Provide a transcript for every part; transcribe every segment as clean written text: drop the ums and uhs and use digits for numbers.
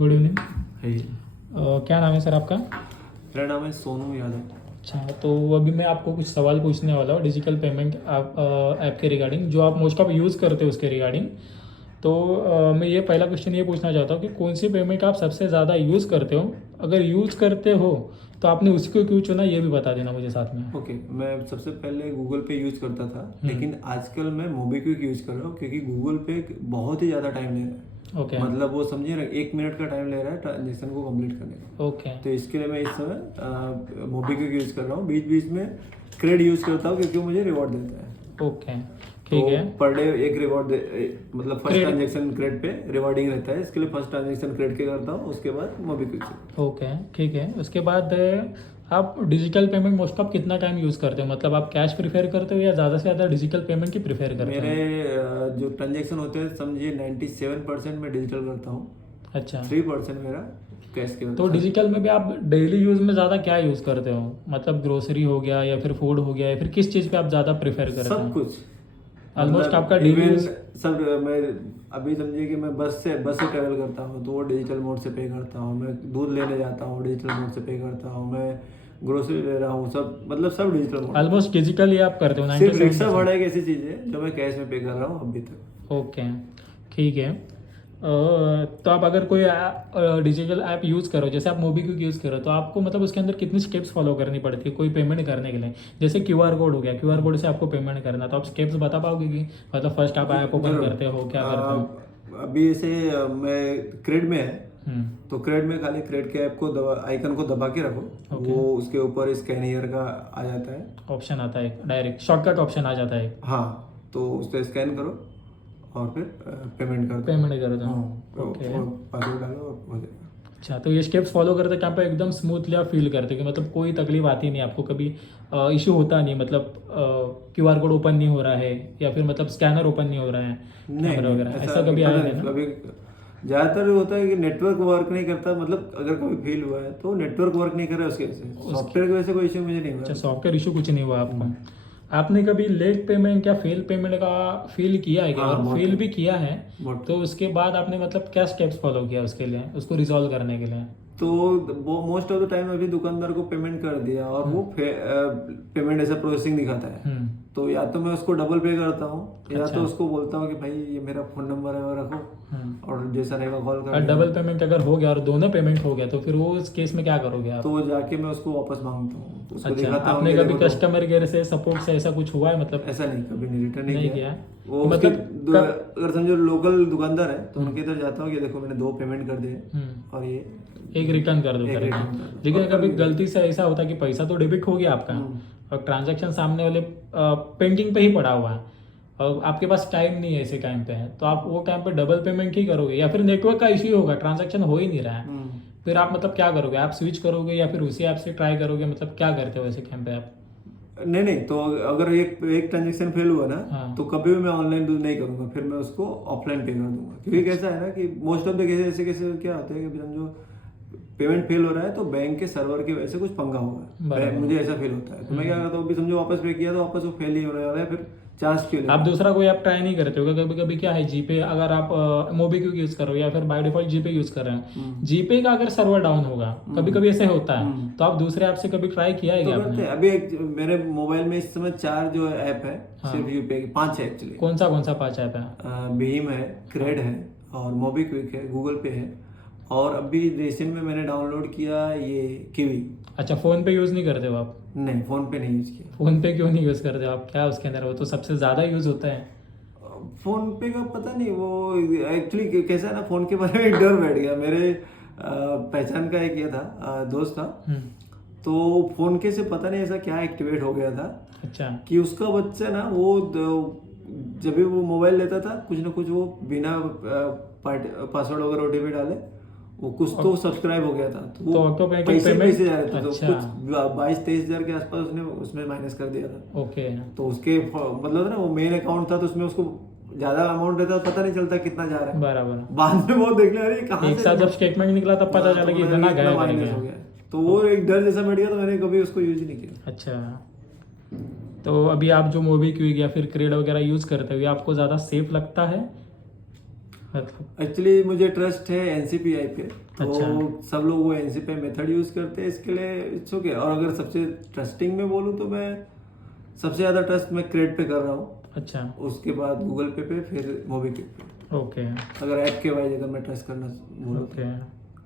Good evening. है। क्या नाम है सर आपका? मेरा नाम है सोनू यादव। अच्छा, तो अभी मैं आपको कुछ सवाल पूछने वाला हूँ डिजिटल पेमेंट ऐप के रिगार्डिंग, जो आप मोस्ट ऑफ यूज़ करते हो उसके रिगार्डिंग। तो मैं ये पहला क्वेश्चन ये पूछना चाहता हूँ कि कौन सी पेमेंट आप सबसे ज़्यादा यूज़ करते हो? अगर यूज़ करते हो तो आपने उसी को क्यों चुना, ये भी बता देना मुझे साथ में। ओके, मैं सबसे पहले गूगल पे यूज़ करता था, हम्म। लेकिन आजकल मैं मोबीक्विक यूज़ कर रहा हूँ क्योंकि गूगल पे बहुत ही ज़्यादा टाइम ले रहा है। ओके मतलब वो समझिए ना, 1 मिनट का टाइम ले रहा है ट्रांजेक्शन को कंप्लीट करने का। ओके तो इसके लिए मैं इस समय मोबीक्विक यूज़ कर रहा हूँ। बीच बीच में क्रेड यूज़ करता हूँ क्योंकि वो मुझे रिवॉर्ड देता है। ओके, ठीक है। तो पर डे एक रिवॉर्ड मतलब फर्स्ट Credit- ट्रांजेक्शन क्रेड पे रिवॉर्डिंग रहता है, इसके लिए फर्स्ट ट्रांजेक्शन क्रेड के करता हूँ, उसके बाद मोबीक्विक से। ओके, ठीक है। उसके बाद आप डिजिटल पेमेंट मोस्ट ऑफ कितना टाइम यूज़ करते हो? मतलब आप कैश प्रीफर करते हो या ज़्यादा से ज़्यादा डिजिटल पेमेंट की प्रीफर करते हो? मेरे जो ट्रांजेक्शन होते हैं समझिए 97% मैं डिजिटल करता हूँ, अच्छा, 3% मेरा कैश के तो होता है। डिजिटल में भी आप डेली यूज़ में ज़्यादा क्या यूज़ करते हो? मतलब ग्रोसरी हो गया या फिर फूड हो गया, या फिर किस चीज़ पे आप ज़्यादा प्रेफर करते सब हो? कुछ ऑलमोस्ट मतलब आपका डेली इवन यूज़। सब। मैं अभी समझिए कि मैं बस से ट्रैवल करता हूँ तो वो डिजिटल मोड से पे करता हूँ। मैं दूध लेने जाता हूँ डिजिटल मोड से पे करता हूँ। मैं ग्रोसरी ले रहा हूँ, सब मतलब सब डिजिटल मोड। ऑलमोस्ट डिजिटल ही आप करते हो सिर्फ रिक्शा 97%? भाड़ा एक ऐसी चीज़ है जो मैं कैश में पे कर रहा हूँ अभी तक। ओके, ठीक है। तो आप अगर कोई डिजिटल ऐप यूज़ करो, जैसे आप मोबीक्विक यूज़ करो, तो आपको मतलब उसके अंदर कितनी स्टेप्स फॉलो करनी पड़ती है कोई पेमेंट करने के लिए? जैसे क्यूआर कोड हो गया, क्यूआर कोड से आपको पेमेंट करना, तो आप स्टेप्स बता पाओगे कि मतलब फर्स्ट आप ऐप ओपन जरूर। करते हो, क्या करते हो? अभी ऐसे मैं क्रेड में है हम्म, तो क्रेड में खाली क्रेड के ऐप को आइकन को दबा के रखो, ओके। वो उसके ऊपर स्कैन ईयर का आ जाता है। ऑप्शन आता है, डायरेक्ट शॉर्टकट ऑप्शन आ जाता है, हाँ, तो उससे स्कैन करो और फिर पेमेंट कर दो। पेमेंट कर दो। हाँ, ओके, और पासवर्ड डालो और हो जाएगा। अच्छा। तो ये स्टेप्स फॉलो करते टाइम पे एकदम स्मूथली आप फील करते हो कि मतलब कोई तकलीफ आती नहीं आपको, कभी इशू होता नहीं, मतलब क्यूआर कोड ओपन नहीं हो रहा है या फिर मतलब स्कैनर ओपन नहीं हो रहा है, नहीं कैमरा नहीं, वगैरह, ऐसा ऐसा कभी पता आया नहीं। नहीं ना? कभी ज़्यादातर होता है कि नेटवर्क वर्क नहीं करता, मतलब अगर कभी फील हुआ है तो नेटवर्क वर्क नहीं कर रहा है उसके वजह से। सॉफ्टवेयर की वजह से कोई इश्यू मुझे नहीं हुआ अच्छा, है। सॉफ्टवेयर इशू कुछ नहीं हुआ आपको? आपने कभी लेट पेमेंट या फेल पेमेंट का फील किया है क्या? हाँ, और बहुत फेल है। भी किया है बहुत। तो उसके बाद आपने मतलब क्या स्टेप्स फॉलो किया उसके लिए, उसको रिजॉल्व करने के लिए? तो वो मोस्ट ऑफ द टाइम अभी दुकानदार को पेमेंट कर दिया और वो पेमेंट ऐसा प्रोसेसिंग दिखाता है, हम्म, तो या तो मैं उसको डबल पे करता हूँ या अच्छा। तो उसको बोलता हूँ कि भाई ये मेरा फ़ोन नंबर है वो रखो और जैसा रहेगा कॉल कर और लेना। डबल पेमेंट अगर हो गया और दोनों पेमेंट हो गया तो फिर वो इस केस में क्या करोगे आप? तो जाके मैं उसको वापस मांगता हूँ, उसको अच्छा, दिखाता हूँ आपने कि कभी देखो तो। कस्टमर केयर से सपोर्ट से ऐसा कुछ हुआ है मतलब? ऐसा नहीं, कभी नहीं, रिटर्न नहीं नहीं किया। किया? वो तो उसके मतलब कब? अगर समझो लोकल दुकानदार है तो उनके इधर जाता हूँ कि देखो मैंने 2 पेमेंट कर दिए और ये एक रिटर्न कर दो एक करके। return कर दो। लेकिन और कभी कभी- गलती से ऐसा होता है कि पैसा तो डेबिट हो गया आपका और ट्रांजैक्शन सामने वाले पेंडिंग पे ही पड़ा हुआ है और आपके पास टाइम नहीं है, ऐसे टाइम पे है, तो आप वो टाइम पे डबल पेमेंट ही करोगे या फिर नेटवर्क का इश्यू होगा, ट्रांजैक्शन हो ही नहीं रहा है, फिर आप मतलब क्या करोगे? आप स्विच करोगे या फिर उसी ऐप से ट्राई करोगे? मतलब क्या करते हो ऐसे टाइम पे आप? नहीं नहीं, तो अगर एक ट्रांजेक्शन फेल हुआ ना हाँ। तो कभी भी मैं ऑनलाइन यूज नहीं करूंगा, फिर मैं उसको ऑफलाइन पे कर दूंगा। क्योंकि कैसा है ना कि मोस्ट ऑफ द केसेस ऐसे केसेस क्या होते हैं कि समझो पेमेंट फेल हो रहा है तो बैंक के सर्वर की वजह से कुछ पंगा हुआ है, बराबर। मुझे ऐसा फील होता है, तो मैं क्या करता हूँ, अभी समझो वापस पे किया तो वापस वो फेल ही होने वाला है, फिर चांस क्यों आप लेना। दूसरा कोई ऐप ट्राई नहीं करते हो? कभी कभी क्या है, जीपे अगर आप मोबीक्विक यूज करो या फिर बाय डिफॉल्ट जीपे यूज कर रहे हैं, जीपे का अगर सर्वर डाउन होगा, कभी कभी ऐसे होता है, तो आप दूसरे ऐप से कभी ट्राई किया है तो क्या करते आपने? हैं। अभी मेरे मोबाइल में इस समय 4 जो ऐप है, सिर्फ यूपीआई की 5 है एक्चुअली। कौन सा 5 ऐप है? भीम है, क्रेड है और मोबीक्विक है, गूगल पे है, और अभी रिसेंट में मैंने डाउनलोड किया ये किवी। अच्छा, फोन पे यूज नहीं करते हो आप? नहीं, फोन पे नहीं यूज किया। फोन पे क्यों नहीं यूज करते हो आप? क्या उसके अंदर, वो तो सबसे ज्यादा यूज होता है। फोन पे का पता नहीं, वो एक्चुअली कैसा है ना, फोन के बारे में एक डर बैठ गया मेरे। पहचान का एक ये था, दोस्त था, तो फोन के से पता नहीं ऐसा क्या एक्टिवेट हो गया था अच्छा, कि उसका बच्चा ना वो जब भी वो मोबाइल लेता था कुछ ना कुछ वो बिना पासवर्ड वगैरह ओटीपी डाले वो कुछ तो सब्सक्राइब हो गया था, तो तो वो ऑटोमेटिक पैसे पेमेंट। जा रहे थे, तो अच्छा, कुछ 22-23 हजार के आसपास उसने उसमें माइनस कर दिया था। ओके। तो उसके मतलब ना वो मेन अकाउंट था तो उसमें उसको ज्यादा अमाउंट रहता पता नहीं चलता कितना जा रहा है। बराबर। बाद में बहुत देख लिया, अरे कहाँ एक से साथ जब स्टेटमेंट निकला तब पता चला कि इतना गायब रह माइनस हो गया। गया, तो वो एक डर जैसा बैठ गया, तो मैंने कभी उसको यूज ही नहीं किया। अच्छा, तो अभी आप जो मोबीक्विक या फिर क्रेड वगैरह यूज करते हो, ये आपको ज्यादा सेफ लगता है मतलब? एक्चुअली मुझे ट्रस्ट है एनसीपीआई पे, तो अच्छा। सब लोग वो एनसीपी मेथड यूज़ करते हैं इसके लिए, इट्स ओके। और अगर सबसे ट्रस्टिंग में बोलूँ तो मैं सबसे ज़्यादा ट्रस्ट मैं क्रेड पे कर रहा हूँ, अच्छा। उसके बाद गूगल पे, फिर मोबीक्विक पे। ओके। अगर ऐप के वाइज अगर मैं ट्रस्ट करना बोलूँ तो, ओके।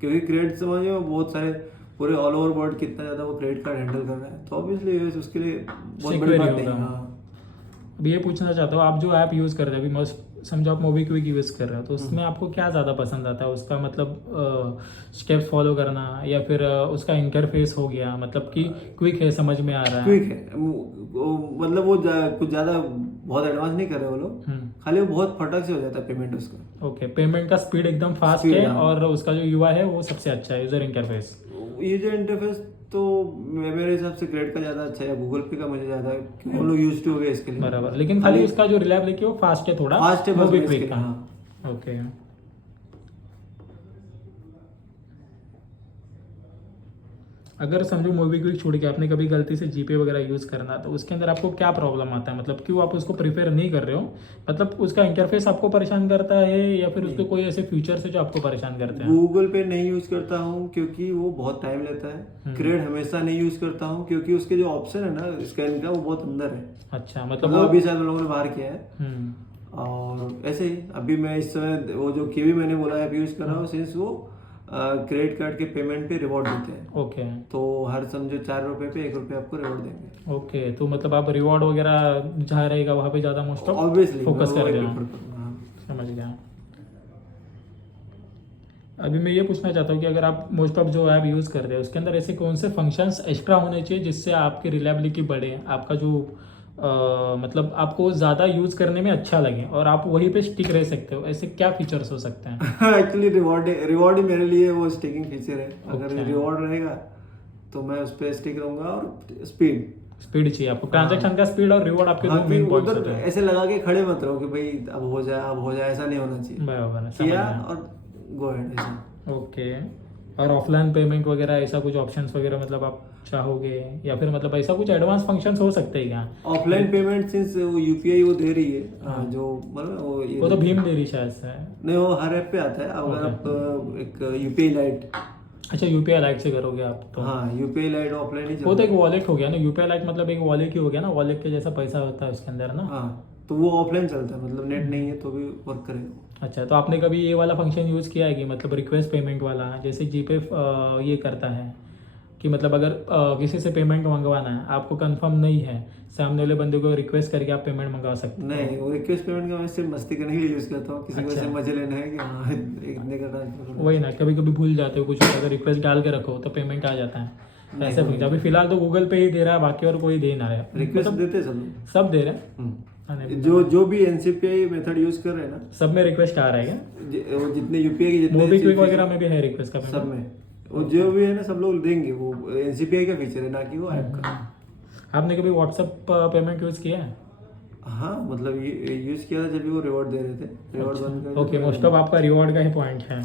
क्योंकि क्रेडिट समझिए वो बहुत सारे पूरे ऑल ओवर वर्ल्ड कितना ज़्यादा वो क्रेडिट कार्ड हैंडल कर रहा है, तो ऑब्वियसली उसके लिए बहुत बड़ी Secure बात ही नहीं है। होगा। हाँ। अब ये पूछना चाहता हूँ, आप जो ऐप यूज़ कर रहे हैं अभी, मस्ट समझो आप मोबीक्विक यूज़ कर रहे हो, तो उसमें आपको क्या ज़्यादा पसंद आता है? उसका मतलब स्टेप्स फॉलो करना, या फिर उसका इंटरफेस हो गया, मतलब कि क्विक है, समझ में आ रहा है? क्विक है मतलब वो कुछ ज़्यादा बहुत एडवांस नहीं कर रहे वो लोग, खाली वो बहुत फटक से हो जाता है पेमेंट उसका। ओके, पेमेंट का स्पीड एकदम फास्ट Speed, है, हाँ। और उसका जो यूआई है वो सबसे अच्छा है, यूजर इंटरफेस। यूजर इंटरफेस तो मेरे हिसाब से क्रेडिट का ज़्यादा अच्छा है, गूगल पे का मुझे ज़्यादा, क्योंकि हम लोग यूज टू हो गए इसके लिए। बराबर, लेकिन खाली उसका जो रिलायबिलिटी है वो फास्ट है थोड़ा, फास्ट है बस मैं इसके मोबीक्विक लिए, का। हाँ। ओके। अगर समझो मोबीक्विक छोड़ के आपने कभी गलती से जीपे वगैरह यूज़ करना, तो उसके अंदर आपको क्या प्रॉब्लम आता है? मतलब क्यों आप उसको प्रीफर नहीं कर रहे हो? मतलब उसका इंटरफेस आपको परेशान करता है, या फिर उसके कोई ऐसे फीचर्स है जो आपको परेशान करते हैं? गूगल पे नहीं यूज करता हूँ क्योंकि वो बहुत टाइम लेता है। क्रेड हमेशा नहीं यूज करता हूँ क्योंकि उसके जो ऑप्शन है ना स्कैन का, वो बहुत अंदर है। अच्छा, मतलब मतलब अभी शायद लोगों ने बाहर किया है। हम्म। और ऐसे ही अभी मैं इस समय वो जो कीवी मैंने बोला ऐप यूज कर रहा हूँ, सिंस वो क्रेडिट कार्ड के पेमेंट पे रिवॉर्ड देते हैं, ओके। तो हर समझो 4 रुपए पे 1 रुपये आपको रिवॉर्ड देंगे। ओके, तो मतलब आप रिवॉर्ड वगैरह जहाँ रहेगा वहाँ पे ज़्यादा मोस्ट ऑफ ऑब्वियसली फोकस कर रहे हो? हाँ। समझ गया। अभी मैं ये पूछना चाहता हूँ कि अगर आप मोस्ट ऑफ जो ऐप यूज़ कर रहे हो उसके अंदर ऐसे कौन से फंक्शंस एक्स्ट्रा होने चाहिए जिससे आपकी रिलायबिलिटी बढ़े, आपका जो मतलब आपको ज़्यादा यूज़ करने में अच्छा लगे और आप वहीं पे स्टिक रह सकते हो, ऐसे क्या फीचर्स हो सकते हैं? एक्चुअली रिवॉर्ड ही मेरे लिए वो स्टिकिंग फीचर है। अगर Okay. रिवॉर्ड रहेगा तो मैं उस पर स्टिक रहूंगा। और स्पीड चाहिए आपको, ट्रांजैक्शन का स्पीड और रिवॉर्ड आपके हाँ, दो कि मेन पॉइंट्स उधर होते हैं। ऐसे लगा के खड़े मत रहो कि भाई अब हो जाए अब हो जाए, ऐसा नहीं होना चाहिए। बराबर है, समझ किया गया। और गो अहेड ऐसा। ओके। और ऑफलाइन पेमेंट वगैरह ऐसा कुछ ऑप्शंस वगैरह मतलब आप चाहोगे, या फिर मतलब ऐसा कुछ एडवांस फंक्शंस हो सकते हैं क्या? ऑफलाइन पेमेंट सिंस वो यूपीआई वो दे रही है, जो मतलब वो तो भीम दे रही शायद से। नहीं, वो हर ऐप पे आता है। अगर आप एक यूपीआई लाइट, अच्छा, यूपीआई लाइट से करोगे आप तो? हाँ यूपीआई लाइट ऑफलाइन ही वो तो एक चलता वॉलेट हो गया ना, यूपीआई लाइट मतलब एक वॉलेट ही हो गया ना, वॉलेट के जैसा पैसा होता है उसके अंदर ना। है। हाँ, तो वो ऑफलाइन चलता है, मतलब नेट नहीं है तो भी वर्क करेगा। अच्छा, तो आपने कभी ये वाला फंक्शन यूज़ किया है कि मतलब रिक्वेस्ट पेमेंट वाला, जैसे जीपे ये करता है कि मतलब अगर किसी से पेमेंट मंगवाना है, आपको कंफर्म नहीं है, सामने वाले बंदे को रिक्वेस्ट करके आप पेमेंट मंगवा सकते हो? नहीं, वो रिक्वेस्ट पेमेंट का मैं सिर्फ मस्ती करने के लिए यूज करता हूँ, किसी को अच्छा। ऐसे मजे लेना है कि हाँ इतने का ट्रांसफर। वही ना, कभी कभी भूल जाते हो कुछ, अगर रिक्वेस्ट डाल के रखो तो पेमेंट आ जाता है, ऐसे फंक्शन अभी फिलहाल तो गूगल पे ही दे रहा है, बाकी और कोई दे ना रहा है। रिक्वेस्ट मतलब देते हैं सब लोग। सब दे रहे हैं। हम्म। जो भी एनसीपीआई मेथड यूज कर रहे हैं ना, सब में रिक्वेस्ट आ रहा है क्या? वो जितने यूपीआई के जितने मोबीक्विक वगैरह में भी है रिक्वेस्ट का सब पेमेंट? में वो जो भी है ना सब लोग देंगे। वो एनसीपीआई का फीचर है, ना कि वो ऐप का। आपने कभी व्हाट्सएप पेमेंट यूज़ किया है? हाँ, मतलब ये यूज किया था जब भी वो रिवॉर्ड दे रहे थे। रिवॉर्ड बंद कर ओके, मोस्ट ऑफ आपका रिवॉर्ड का ही पॉइंट है।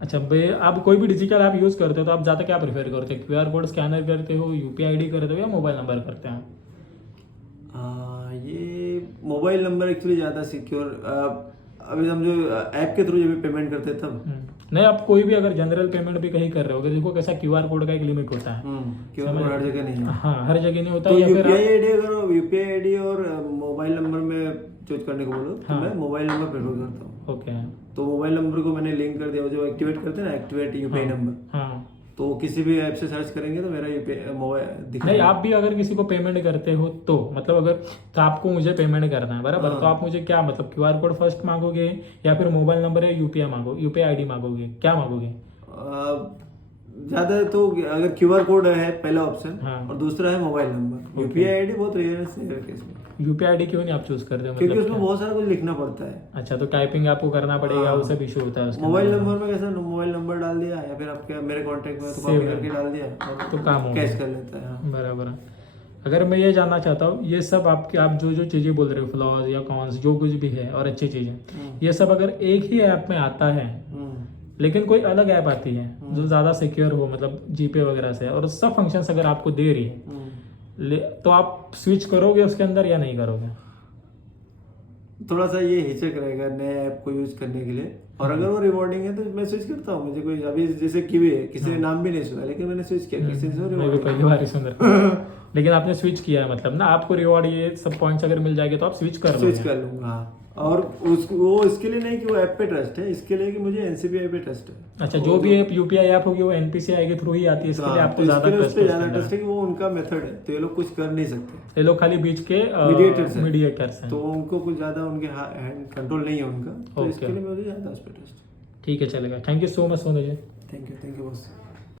अच्छा भाई, आप कोई भी डिजिटल ऐप यूज़ करते हो तो आप ज़्यादा क्या प्रेफर करते हो? क्यूआर कोड स्कैनर करते हो, यूपीआई आईडी करते हो, या मोबाइल नंबर करते हैं? ये मोबाइल नंबर एक्चुअली ज़्यादा सिक्योर। अभी हम जो ऐप के थ्रू जब भी पेमेंट करते हैं तब। नहीं, आप कोई भी अगर जनरल पेमेंट भी कहीं कर रहे हो, देखो कैसा क्यूआर कोड का एक लिमिट होता है। क्यूआर कोड हर जगह नहीं है। हाँ, हर जगह नहीं होता। तो या फिर यूपीआई आईडी, अगर यूपीआई आईडी और मोबाइल नंबर में चूज करने को बोलो तो मैं मोबाइल नंबर प्रेफर करता हूँ। ओके, तो मोबाइल नंबर को मैंने लिंक कर दिया, जो एक्टिवेट करते हैं ना, एक्टिवेट यूपीआई नंबर। हाँ। तो किसी भी ऐप से सर्च करेंगे तो मेरा यूपीआई मोबाइल दिखेगा। नहीं, आप भी अगर किसी को पेमेंट करते हो तो मतलब अगर तो आपको मुझे पेमेंट करना है बराबर, तो आप मुझे क्या मतलब क्यूआर कोड फर्स्ट मांगोगे, या फिर मोबाइल नंबर या यूपीआई आईडी मांगोगे, क्या मांगोगे? ज्यादा तो अगर क्यूआर कोड है पहला ऑप्शन, हाँ। और दूसरा है मोबाइल नंबर। यूपीआई आईडी बहुत रेयर है इसमें। यूपीआई आईडी क्यों नहीं आप चूज करते हो? क्योंकि मतलब उसमें बहुत सारा कुछ लिखना पड़ता है। अच्छा, तो टाइपिंग आपको करना पड़ेगा, वो सब इशू होता है उसका। मोबाइल नंबर में कैसा, मोबाइल नंबर डाल दिया या फिर आपके मेरे कांटेक्ट में तो कॉपी करके डाल दिया और तो काम हो कैश कर लेता है। हाँ। बराबर है। अगर मैं ये जानना चाहता हूँ, ये सब आपके आप जो जो चीज़ें बोल रहे हो, फ्लॉज या कॉन्स जो कुछ भी है और अच्छी चीज़ें, ये सब अगर एक ही ऐप में आता है, लेकिन कोई अलग ऐप आती है जो ज़्यादा सिक्योर हो, मतलब जीपे वगैरह से, और सब फंक्शंस अगर आपको दे रही है, तो आप स्विच करोगे उसके अंदर या नहीं करोगे? थोड़ा सा ये हिचक रहेगा नए ऐप को यूज करने के लिए, और अगर वो रिवॉर्डिंग है तो मैं स्विच करता हूँ। मुझे कोई अभी जैसे किवी है, किसी ने नाम भी नहीं सुना लेकिन मैंने स्विच किया, किसी से मैं भी रिवॉर्डिंग। पहली बार ही सुन रहा हूँ। लेकिन आपने स्विच किया है मतलब ना, आपको रिवॉर्ड ये सब पॉइंट्स अगर मिल जाएंगे तो आप स्विच कर स्विच लोगे। कर लूंगा हाँ। और वो इसके लिए नहीं कि वो ऐप पे ट्रस्ट है, इसके लिए कि मुझे एनसीबीआई पे ट्रस्ट है। अच्छा, जो भी यूपीआई ऐप होगी वो एनपीसीआई के थ्रू ही आती है, इसके लिए हाँ, आपको तो ज्यादा इसके लिए उस ट्रस्ट पे ज्यादा ट्रस्ट है कि वो उनका मेथड है, तो ये लोग कुछ कर नहीं सकते। ये लोग खाली बीच के मीडिएटर्स मीडिएटर्स हैं। तो उनको कुछ ज्यादा उनके हैंड कंट्रोल नहीं है उनका, तो Okay. इसके लिए मुझे ज्यादा उस पर ट्रस्ट। ठीक है, चलेगा। Thank you so much Sonu ji. Thank you boss.